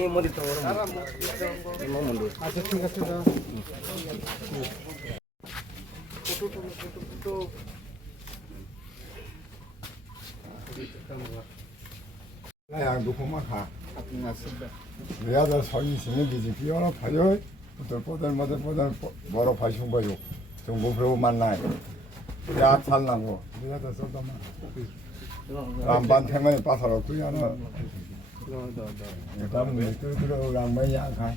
এই মন্দিরটা বড় মন্দির। আচ্ছা ঠিক আছে যা। Yang dukung maka. Dia ada soal sini di sini orang pakai, betul baru pasung bayu, tunggu berapa mana? Dia asal nanggo, dia ada soal mana? Ramban temen pasar aku ya na. Kita mesti tu ramban yang kan.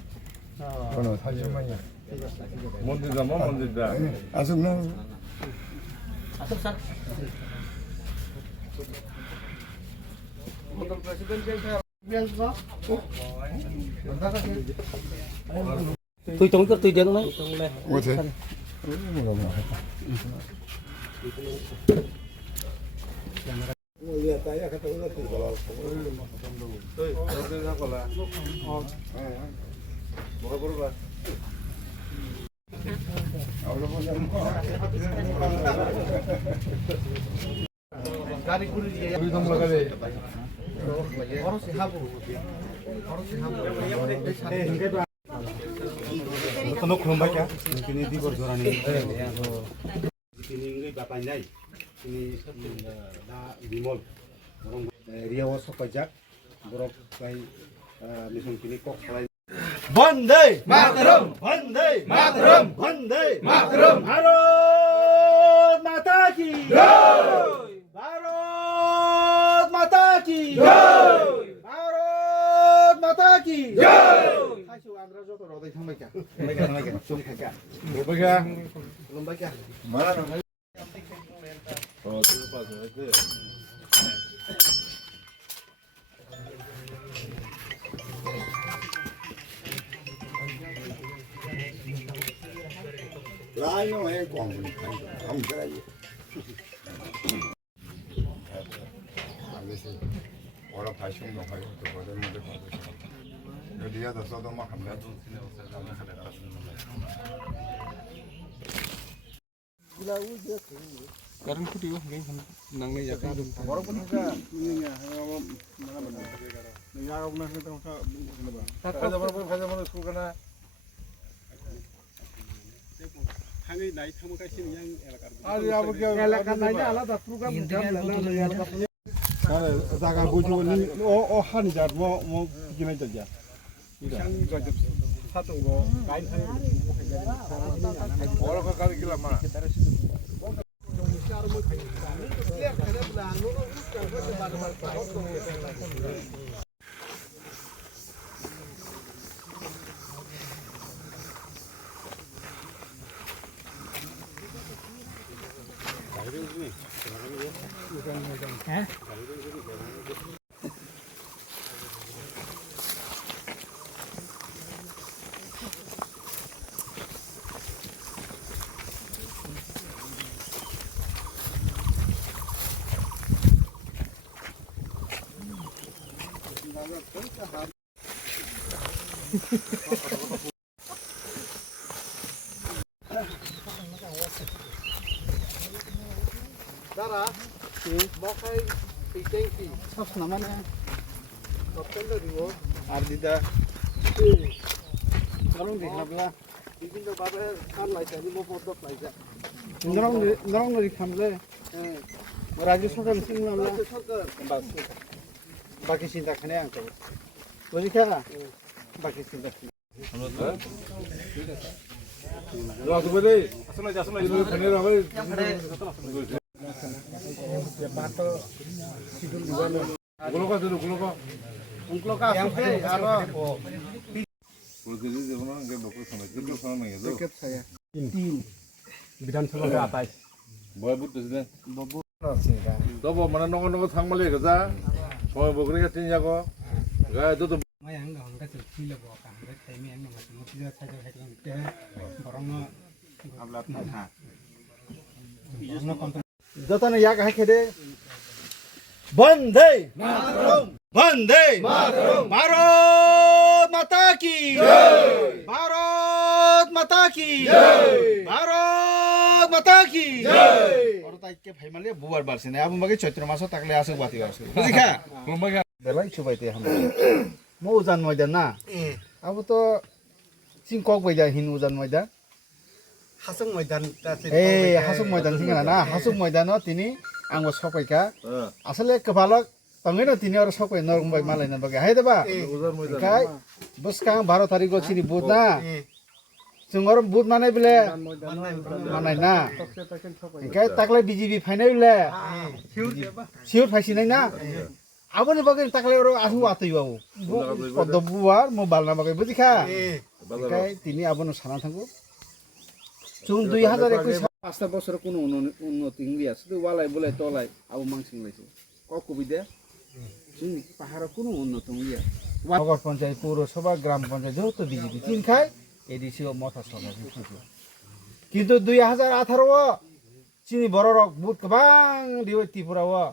Kono saja mana? মন্দির যাবো মন্দিরটা Asal na. আসুন sir. তুই টং কর তুই দেন না Oke. Lihat aja kata udah tuh kalau Tano khumba kya kini di gor jorani kini ngi bapai nai kini da bimol borong ria was pajak borok kai mission kini kok khalai Vande Mataram Vande Mataram Vande Mataram Bharat Mata ki jai Bharat Mata ki jai Bharat Mata ki jai mana? Oh, tu pas itu. Lain orang kuang pun, kamu kira je. Habis orang pasung nak pasung tu pada muda pasung. Dia dah sudah makan dah. কারণ ফুটিও game নাংনে যাকা বড় কথা নিয়া mana mana ya una gente fajar mana school kana hangi nai thamu kai sin yang elakar nai alada program jaga buju ni o han jar mo gina jaja sang gajab satu go kain Orang kau kali gila mana? Dara, mau kai piteng ki, sab namanya, kapten dari wo, Ardita, kalau di kamera, bikin tu baru kan lagi ni mau foto lagi. Norong dari kamera, Raju Sokar sini mana? Bas, bagi cinta kene yang tu, boleh kah? Bagi cinta. Dua tu boleh. Asal itu kene ramai. Guloko dulu guloko. Ungklo ka yang apa? Berdiri di mana? Enggak bagus sama. Itu sama enggak tu? Tiket saya. Tin. Viধানসভা ke atas. Boy but tu sih. Bobo. Tahu mana nongol thangmale kerja. Boy bukri ke tin jago. Gaya tu tu. Mayang nggak angkat sih lah bawa kamera. Tapi yang nggak mau tidak saja hanya kita barang ablat nah. Jatuhnya ya kah kede. Vande Mataram Vande Mataram Bharat Mata ki jai Bharat Mata ki jai Bharat Mata ki jai और ताई के भाई माले बुआर बार से ने अब मगे चैत्र मास तकले आसे बाती आसे बुझी का belai chubai te ham mo ujan moida na abo to sing kok baida hin ujan moida হাসং ময়দান এই hasuk moidan singana na hasuk moidan no tini angbo sokai ka asale kebalak tangoi no tini oro sokai norong bai malai na bagai hai deba kai buskang 12 tarik go chini bud na sungor bud manai bile manai na kai taklai BJP fainai bile siut phaisinai na aboni bagai taklai oro asu atui babu poddo buar mo balna bagai bujikha kai tini abono sana thango chung 2021 5টা বছরে কোনো উন্নতি গিয়া শুধু ওয়ালাই বলাই তলাই আবু মাংসিং লাইছে কবিদে जोंनि পাহাড়ে কোনো উন্নত গিয়া নগর পঞ্চায়েত পৌরসভা গ্রাম পঞ্চায়েত যত বিজেপি তিন খায় এডিসিও মথা সরকার কিন্তু 2018 চিনি বড় রক বহুত গোবাং দিও ত্রিপুরাও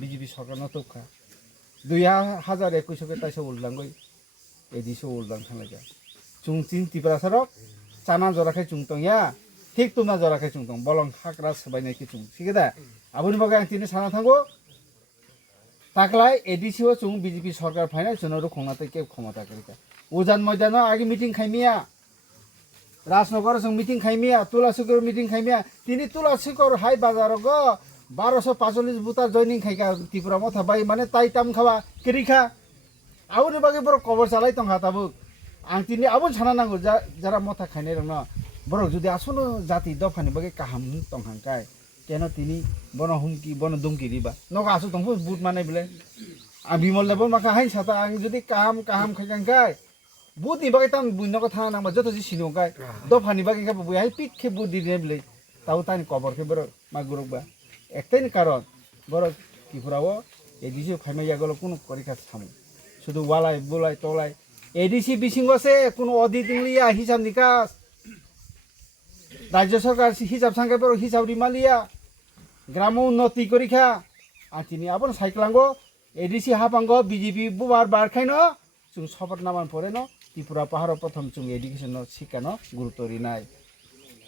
বিজেপি সরকার নতখা 2021 কে তাইসো উলদাঙ্গই এডিসিও উলদাং থালাইগা chung চিন ত্রিপুরা সরক চানা জরাখাই চুংতংয়া ঠিক তোমরা জরাখাই চুংতং বলং হাকরা সবাইনাই কি চুং ঠিক আছে আবুনি বাগে আং তিনি সানা থাঙ্গো তাকলাই এডিসিও চুং বিজেপি সরকার ফাইনাল চুনরো খংনাতে কে ক্ষমতা করিকা উজান ময়দান আগে মিটিং খাইমিয়া রাজনগর সং মিটিং খাইমিয়া তুলাসিকর মিটিং খাইমিয়া তিনি তুলাসিকর হাই বাজার গো 1245 বুতা জয়নিং খাইকা ত্রিপুরা মথা বাই মানে তাই তাম খাওয়া কেরিখা আবুনি বাগে বড় কবর চালাই তং হাতাবু आं तिनी आबो साना नांगौ जारा मथा खाइनाय रंना बरक जुदि आसनो जाति दफानि बगे काहाम तंहांकाय केनो तिनी बनो हुमकी बनो दुमकी रिबा नगा आसु तंफु बुट मानाय बिले आ बिमल लेबो माखा हाइ साता आं जुदि काहाम खाइकांकाय बुट नि बगे ताम बुइनको थाना नांबा जतो जि सिनोकाय दफानि बगे का बुइ हाइ पिखे बुट दिने बिले ताउ तानि कबर के बरक मागुरबा एकटाइनि कारण बरक किफुराव एदिसि खाइमाय यागलो कुनु परीक्षा सामु শুধু ওয়ালাই বুলাই তলাই এডিসি বিসিংগছে কোনো অডিট লিয়া হিসাব নিকাশ রাজ্য সরকার হিসাব সাংকে পর হিসাব রিমালিয়া গ্রাম উন্নতি করিখা আর তিনি আবার সাইক্লাঙ্গো এডিসি হাপাঙ্গো বিজেপি বুবার বারখাইনো চুং শপথ নামান পরে ন ত্রিপুরা পাহাড় প্রথম চুং এডুকেশন শিক্ষানো গুরুত্ব রিনাই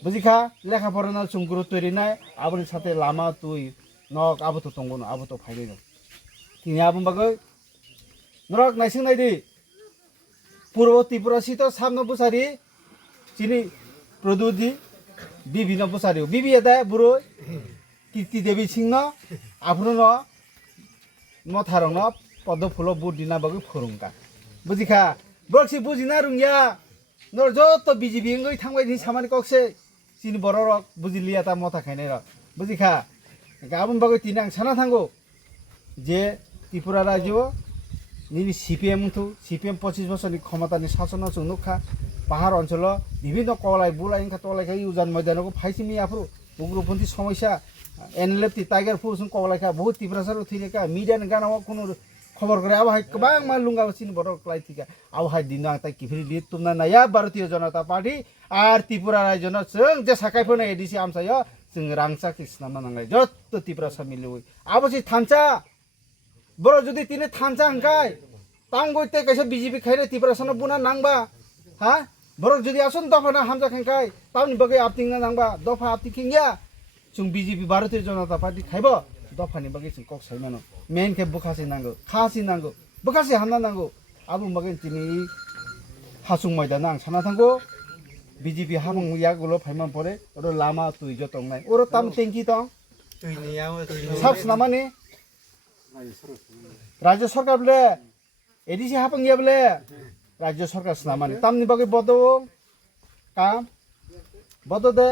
বুঝিখা লেখা পড়ানো চুং গুরুত্ব রিনাই আবুর সাথে লামা তুই নক আবতো তঙ্গনো আবতো ফাইনো তিনি আবুন বাগৈ নরক নাইসিং নাইদি পূর্ব ত্রিপুরা শীত সামনে বুসারি চিনি প্রদুজি বিভিন্ন বুসারি বিবি এটা বুড়ো কীর্তি দেবী সিংহ আফরুন মথারং পদ্ম ফুল বুট দিনা বাকি ফরুঙ্কা বুঝিখা বলছি বুঝিনা রুঙ্গিয়া নর যত বিজেপি গই থাংবাই সামানি ককছে চিনি বড় রক বুঝিলিয়া তা মথা খাইনাই রক বুঝিখা গাবন বাকি তিনি আং সানা থাঙ্গো যে ত্রিপুরা রাজ্য নিনি সিপিএম থু সিপিএম 25 বছরনি ক্ষমতানি শাসন চুনুখা পাহাড় অঞ্চল বিভিন্ন কলাই বুলাই ইনকা তলাইখা ইউজান ময়দানকো ফাইসিমি আফরু উগ্রপন্থী সমস্যা এনএলএফটি টাইগার ফুরসুন কলাইখা বহুত তীব্রসার থিলেকা মিডিয়ান গানাও কোনো খবর করে আবহাই গোবাং मा लुंगा सिन बर क्लाइ थिका आबहाय दिन आं ताइ किफिरि लित तुमना नाया भारतीय जनता पार्टी आर त्रिपुरा राज्य न जों जे साकाइफोन एडिसि आमसाय जों रांसा कृष्ण नांगाय जत त्रिपुरा सामिलु आबसि थानचा बरो जुदि तिने थानचा हंकाय तांगोइते कैसे बीजेपी खाइरे त्रिपुरासन बुना नांगबा हा बरो जुदि आसन दफाना हामजा खंकाय ताउनि बगे आपतिंगा नांगबा दफा आपतिकिंया जों बीजेपी भारतीय जनता पार्टी खाइबो दफानि बगे जों कक साइमानो मेन के बुखासि नांगो खासि नांगो बुखासि हामना नांगो आबु बगे तिनि हासुं मैदान आं साना थांगो बीजेपी हामं यागुलो फाइमान परे ओरो लामा तुइ जतंनाय ओरो ताम टेंकी दं साबस नामानि राज्य सरकार बोले एडिसि हापंगिया बोले राज्य सरकार स्नामानि तामनि बगे बदो काम बदो दे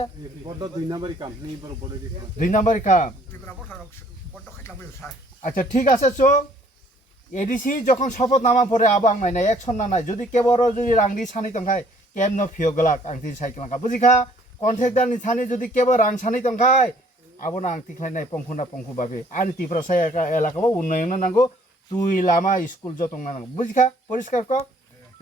বড় 2 নম্বরই কাম নেই বড় বড় 2 নম্বরই কাম আচ্ছা ঠিক আছে চো এডিসি যখন শপথ নামা পরে আবাং নাই নাই একশন না নাই যদি কেবর যদি রাংদি সানি তংখাই কেম ন ফিয়গলাক আংতি সাইক্লাঙ্কা বুঝিখা কন্ট্রাক্টরনি সানি যদি কেবর রাং সানি তংখাই আবনা আংতি খাইনাই পংখুনা পংখু বাবে আনি ত্রিপুরা সাইকা এলাকাও উন্নয়ন নাंगौ তুই লামা স্কুল যতং নাंगौ বুঝিখা পরিষ্কার ক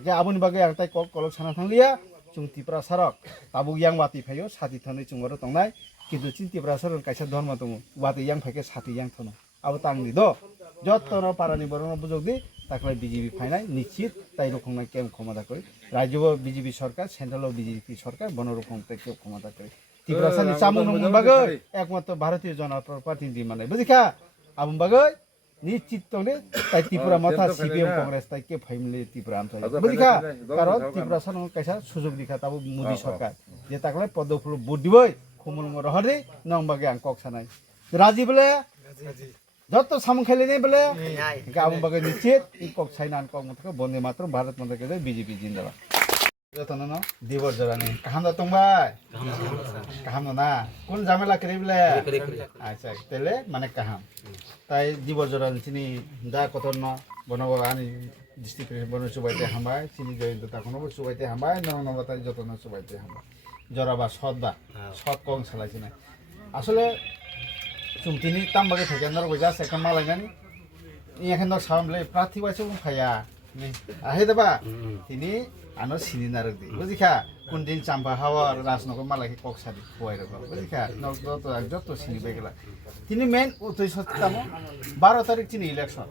যে আবুনি বাগে আং তাই কক কলক সানা থাंगलिया जों ত্রিপুরা सरक ताबु yang वाति फायो साथि थनै चुंगरो तंनाय किन्तु चिन ত্রিপুরা सरक कायसा धर्म दङ वाति yang फाके साथि yang थनो अब तांनि दो जत्तन पारानि बरन बुजोगदि ताकलाय बीजेपी फाइनाय निश्चित ताइ रखमना केम क्षमता करि राज्य बीजेपी सरकार सेंट्रल बीजेपी सरकार बन रखम ते केम क्षमता करि ত্রিপুরা सानि सामुन बागै एकमात्र भारतीय जनता पार्टी दि माने बुझिखा आबुन बागै নিশ্চিত তলে তাই ত্রিপুরা মাথা সিপিএম কংগ্রেস তাই কে ফাইমলে ত্রিপুরা আমসাই বুঝিখা কারণ ত্রিপুরা সানো কাইসা সুযোগ দিখা তাবো মোদি সরকার যে তাকলে পদ্মফুল বুট দিবই খুমুল রহরে নংবাগে আং কক সানাই রাজি বলে যত সামং খেলে নেই বলে গাবো বাগে নিশ্চিত ই কক সাইনান কক মতকে বন্দে মাত্র ভারত মন্ত্রী কে বিজেপি জিন্দাবাদ যতন ন দিবর জরানি কাহাম দা তংবাই কাহাম না কোন ঝামেলা করে বলে আচ্ছা তেলে মানে কাহাম তাই দিবর জরানি চিনি দা কতন ন বনবাগানি ডিস্ট্রিক্ট বন সুবাইতে হামবাই চিনি জয়ন্ত তাকনো সুবাইতে হামবাই ননবাতাই যতন সুবাইতে হামবাই জরাবা সৎ কং সালাইছি না আসলে চুমতিনি তামবাগে থাকে নর গজা সেকা মালাগানি এখানে সামলে প্রার্থী বাইছে ফায়া আহে দেবা তিনি আনো সিনি নারক দি বুঝিখা কোন দিন চাম্পা হাওয়ার রাজনগর মালাকে কক সাদি খুয়াই রাখো বুঝিখা যত সিনি বেগলা তিনি মেন উত্তর 12 তারিখ তিনি ইলেকশন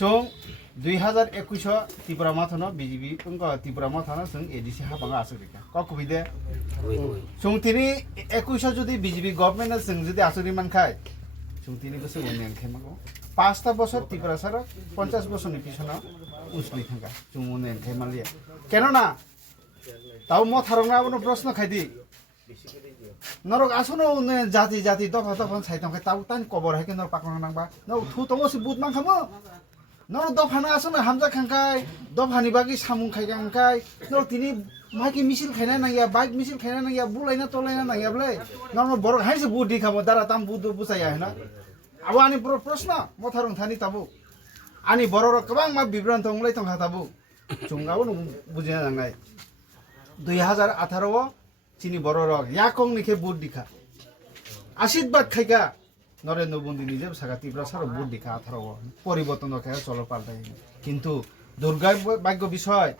চং 2021 ত্রিপুরা মাথানো বিজেপি ত্রিপুরা মাথানো जों এডিসি হাবাঙা আসে দেখা ককবিদে চং তিনি 21 যদি বিজেপি গভর্নমেন্ট जों যদি আসরি মানখাই চং তিনি বছর উন্নয়ন খেমাগো 5টা বছর ত্রিপুরা সারা 50 বছরনি পিছনা উসলি থাকা চং উন্নয়ন খেমালিয়া কেন না তাও মথারংনা কোনো প্রশ্ন খাইদি নরক আসনো উন্নয়ন জাতি দফা দফা সাইতাম তাও তান কবর হাইকে নর পাকনা নাংবা ন থু তমসি বুট মাংখামো নর দফানা আসনো হামজা খাংখাই দফানি বাকি সামুং খাইখাংখাই নর তিনি মাইকি মিছিল খাইনা নাইয়া বাইক মিছিল খাইনা নাইয়া বুলাইনা তলাইনা নাইয়া বলে নর বড় হাইছে বুট দিখামো দারা তাম বুট বুসাইয়া হেনা আবো আনি প্রশ্ন মথারং থানি তাবো আনি বড় গোबां मा বিভ্রান্ত হংলাই তংখা তাবো চুংগাবো বুজিনা নাंगाय 2018 চিনি বড় রক ইয়াকং নিখে বুট দিখা আশীর্বাদ খাইকা নরেন্দ্র মোদী নিজে সাগা ত্রিপুরা সারা বুট দিখা 18 পরিবর্তন খায় চলো পাল্টাই কিন্তু দুর্গার ভাগ্য বিষয়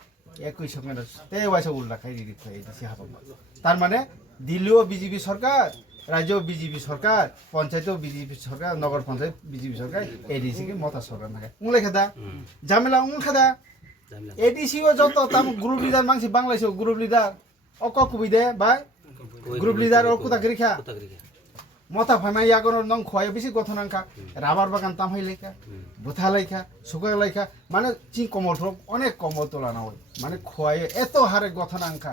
একই সঙ্গে তে ওয়াইসা উল্টা খাই দিদি খাই দিছি হাবাবা তার মানে দিল্লিও বিজেপি সরকার রাজ্য বিজেপি সরকার পঞ্চায়েত বিজেপি সরকার নগর পঞ্চায়েত বিজেপি সরকার এডিসি কে মতা সরকার না উংলে খেদা জামেলা উং খেদা এডিসি ও যত তাম গ্রুপ লিডার মাংসি বাংলাদেশ গ্রুপ লিডার অক কুবিদে বাই গ্রুপ লিডার ও কুতা গরিখা মতা ফাইমাই ইয়াগন নং খয় বেশি গথনাংখা রাবার বাগান তাম হাইলাইখা বুথা লাইখা সুকা লাইখা মানে চিং কমল অনেক কমল তোলানা হয় মানে খয় এত হারে গথনাংখা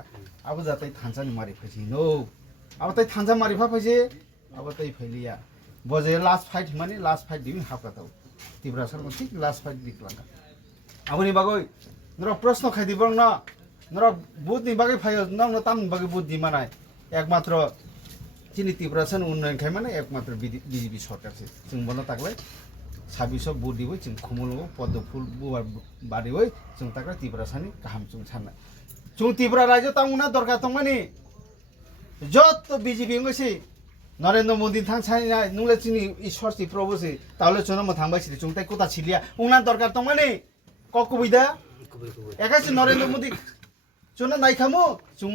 আবু যাতাই থানসানি মারি ফাইছি নো আবু তাই থানসা মারি ফাইছে আবু তাই ফাইলিয়া বজে লাস্ট ফাইট মানে লাস্ট ফাইট দিন হাফকাতাও ত্রিপুরা সরকার ঠিক লাস্ট ফাইট দিকলাঙ্গা আবুনি বাগৈ নর প্রশ্ন খাই দিবং না নর বুথ নি বাগৈ ফাই নং তাম বাগৈ বুথ দি মানায় একমাত্র চিনি ত্রিপুরা सन উন্নয়ন খাই মানে একমাত্র বিজেপি সরকার সে जों বনো তাকলাই 26 বুথ দিবই जों খুমুলগো পদ্মফুল বুয়ার বাড়িবই जों তাকলা ত্রিপুরা সানি গাহাম जों সাননা जों ত্রিপুরা রাজ্য তামুনা দরকার তংমানি যত বিজেপি ngasi নরেন্দ্র মোদী থাংছাই নুলে চিনি ঈশ্বরসি প্রভুসি তাহলে চনো ম থাংবাইছি जों তাই কোতা ছিলিয়া উংনা দরকার তংমানি ককবিদা একাছি নরেন্দ্র মোদী চনো নাইখামু जों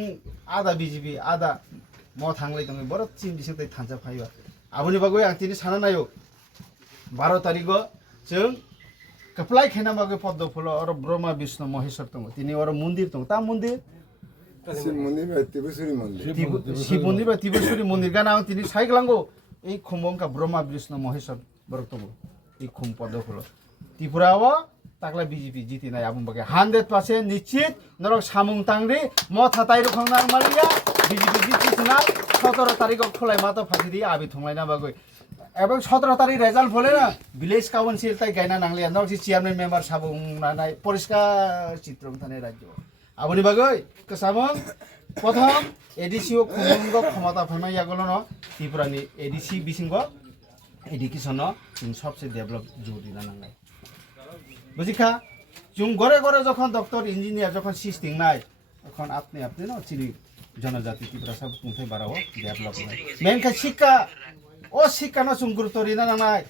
আদা বিজেপি আদা म थांलाय दङ बर चिन बिसिं तै थांजा फायो आबुनि बागै आं तिनि साना नायो 12 तारिख जों कप्लाय खेना बागै पद्म फुल और ब्रह्मा विष्णु महेश्वर दङ तिनि और मन्दिर दङ ता मन्दिर শিব মন্দির তিবেশ্বরী মন্দির शिव मन्दिर बा तिबेश्वरी मन्दिर गाना आं तिनि साइगलांगो এই खुमबंका ब्रह्मा विष्णु महेश्वर बर दङ এই खुम पद्म फुल त्रिपुराव ताकला बीजेपी जितिनाय आबुं बागै 100% निश्चित नरक सामुं तांग्रि म थाताय रखंनार मालिया बीजेपी जितिना 17 तारिख खोलाय मातो फासिरि आबि थंलायना बागै এবং 17 तारिख রেজাল্ট বলে না ভিলেজ কাউন্সিল তাই গায়না নাংলিয়া নরসি চেয়ারম্যান মেম্বার সাবুং নানাই পরিষ্কার চিত্র থানে রাজ্য আবনি বাগৈ কসামং প্রথম এডিসিও খুমঙ্গ ক্ষমতা ফাইমাই ইয়াগল ন ত্রিপুরানি এডিসি বিসিঙ্গ এডুকেশন সবচেয়ে ডেভেলপ জরুরি নাংলাই বুঝিখা जों ঘরে ঘরে যখন ডক্টর ইঞ্জিনিয়ার যখন সিস্টিং নাই এখন আপনি না চিনি জনজাতি ত্রিপুরা সব কুঁথে বাড়াও ডেভেলপ হয় মেনকা শিক্ষা ও শিক্ষা না जों গুরুত্ব রিনা নাই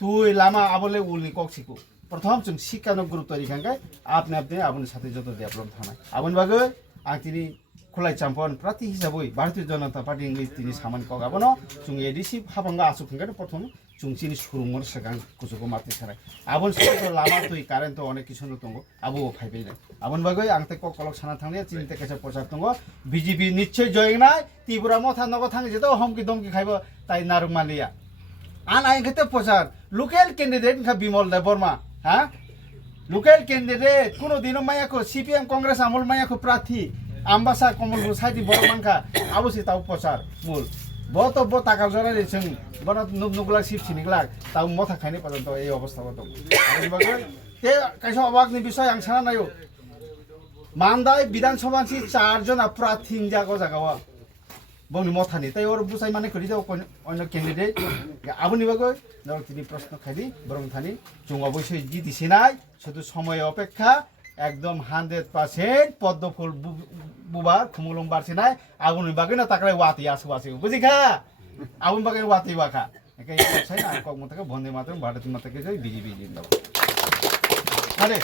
তুই লামা আবলে উলনি কক্সিকো প্রথম जों শিক্ষা ন গুরুত্ব রিখাঙ্গাই আপনি আপনি সাথে যত ডেভেলপ থানাই আবন বাগৈ আং তিনি খোলাই চাম্পন প্রার্থী হিসাবে ভারতীয় জনতা পার্টি ইংলিশ তিনি সামান কগাবন जों এডিসি হাবাঙ্গা আসুখাঙ্গাই প্রথম जों चिनि सुरुंमर सगां कुसुको मारते साराय आबन सतो लामा तुई कारेन्ट तो अनेक किसुनो दंगो आबो फाइबाय आबन बागै आंते कलक साना थांनाया चिनिते केसा प्रचार दंगो बीजेपी निश्चय जयनाय त्रिपुरा मथा नगो थांग जेतो हमकि दमकि खाइबो ताइ नारुमालिया आन आइ खेते प्रचार লোকেল ক্যান্ডিডেট খা বিমল দেব বর্মা হ্যাঁ লোকেল ক্যান্ডিডেট কোনোদিনও মায়াকো সিপিএম কংগ্রেস আমল মায়াকো প্রার্থী আম্বাসা কমল সাইদি বড় মানখা আবসি তাও প্রচার মূল বত ব টাকা জরাই जों বড় নুগলা সিপ সিনিগলা তাও মথা খাইনে পর্যন্ত এই অবস্থা দं তে কাইসা অবাকনি বিষয় আं সানা নাयो মানদাই বিধানসভাनि 4 जना প্রার্থী জাগো জাগাওয়া বংনি মথানি তাই ওর বুসাই মানে করি দাও অন্য ক্যান্ডিডেট আবুনি বাগৈ নরক তিনি প্রশ্ন খাইদি বরং থানি जों অবশ্যই জিতিছি নাই শুধু সময় অপেক্ষা একদম 100% পদ্ম ফুল বুবা খুমুলং বারছি নাই আগুনি বাগৈ না তাকলাই ওয়াতি আসু আসু বুঝিখা আগুন বাগৈ ওয়াতি বাখা একাই সাই না কক মতকে বন্দে মাতরম ভারত মাতাকে জয় বিজেপি জিন্দাবাদ আরে